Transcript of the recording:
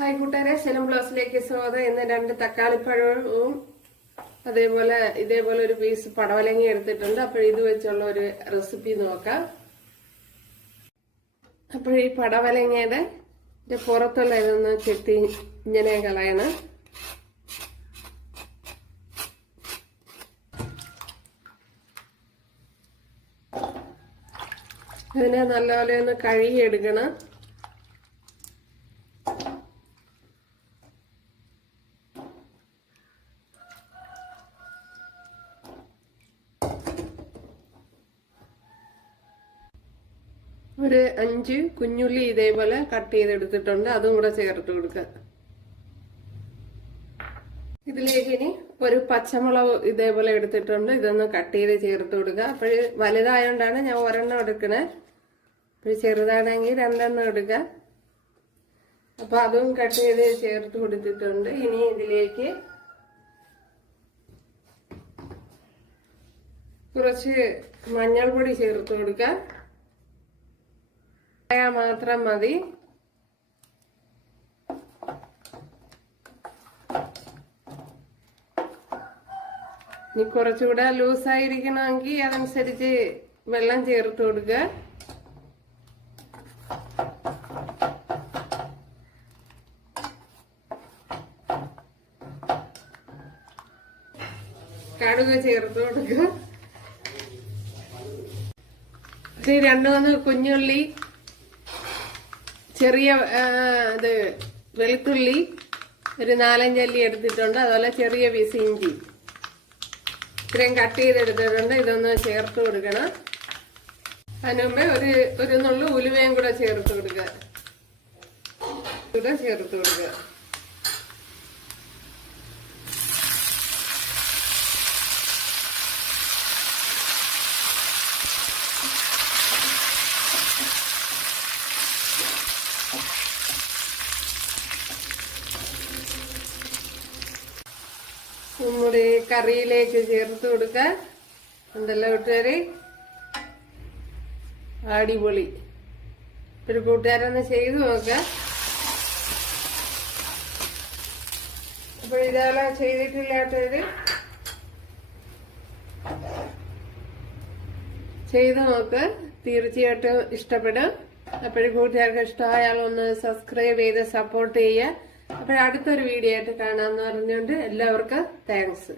Hi കൂട്ടുകാരെ, സെലം ബ്ലൗസിലേക്ക് സ്വാഗതം. ഇന്ന് 2 തക്കാളിപ്പഴവും ഇതേപോലെ ഒരു പീസ് പടവലങ്ങി എടുത്തിട്ടുണ്ട്. അപ്പോൾ ഇത് വെച്ചുള്ള ഒരു റെസിപ്പി നോക്കാം. അപ്പോൾ ഈ പടവലങ്ങയുടെ പുറത്തുള്ള ഇതൊന്ന് ചെത്തി ഇങ്ങനെ കളയണം. ഇതിനെ നല്ലപോലെ ഒന്ന് കഴുകിയെടുക്കണം. ഒരു 5 കുഞ്ഞുള്ളി ഇതേപോലെ കട്ട് ചെയ്തെടുത്തിട്ടുണ്ട്, അതും കൂടെ ചേർത്ത് കൊടുക്കുക. ഇതിലേക്ക് ഇനി ഒരു പച്ചമുളക് ഇതേപോലെ എടുത്തിട്ടുണ്ട്, ഇതൊന്ന് കട്ട് ചെയ്ത് ചേർത്ത് കൊടുക്കുക. അപ്പോൾ വലുതായോണ്ടാണ് ഞാൻ 1 എടുക്കണേ. അപ്പോൾ ചെറുതാണെങ്കിൽ 2 എടുക്കുക. അപ്പൊ അതും കട്ട് ചെയ്ത് ചേർത്ത് കൊടുത്തിട്ടുണ്ട്. ഇനി ഇതിലേക്ക് കുറച്ച് മഞ്ഞൾപ്പൊടി ചേർത്ത് കൊടുക്കുക. മാത്രം മതി. ഇനി കുറച്ചുകൂടെ ലൂസായിരിക്കണമെങ്കിൽ അതനുസരിച്ച് വെള്ളം ചേർത്ത് കൊടുക്കുക. കടുക് ചേർത്ത് കൊടുക്കുക. 2-3 കുഞ്ഞുള്ളി, ചെറിയ വെളുത്തുള്ളി ഒരു 4-5 അല്ലി എടുത്തിട്ടുണ്ട്. അതുപോലെ ചെറിയ പീസ് ഇഞ്ചി ഇത്രയും കട്ട് ചെയ്തെടുത്തിട്ടുണ്ട്. ഇതൊന്ന് ചേർത്ത് കൊടുക്കണം. അതിന് മുമ്പേ ഒരു നുള്ളു ഉലുവയും കൂടെ ചേർത്ത് കൊടുക്കുക. നമ്മുടെ കറിയിലേക്ക് ചേർത്ത് കൊടുക്കുക. ഉണ്ടല്ലോ കൂട്ടുകാരെ, അടിപൊളി. ഒരു കൂട്ടുകാരൊന്ന് ചെയ്തു നോക്കുക. അപ്പോൾ ഇതേപോലെ ചെയ്തിട്ടില്ലാത്തവര് ചെയ്തു നോക്ക്, തീർച്ചയായിട്ടും ഇഷ്ടപ്പെടും. അപ്പോഴും കൂട്ടുകാർക്ക് ഇഷ്ടമായാൽ ഒന്ന് സബ്സ്ക്രൈബ് ചെയ്ത് സപ്പോർട്ട് ചെയ്യുക. അപ്പോൾ അടുത്തൊരു വീഡിയോ ആയിട്ട് കാണാമെന്ന് പറഞ്ഞുകൊണ്ട് എല്ലാവർക്കും താങ്ക്സ്.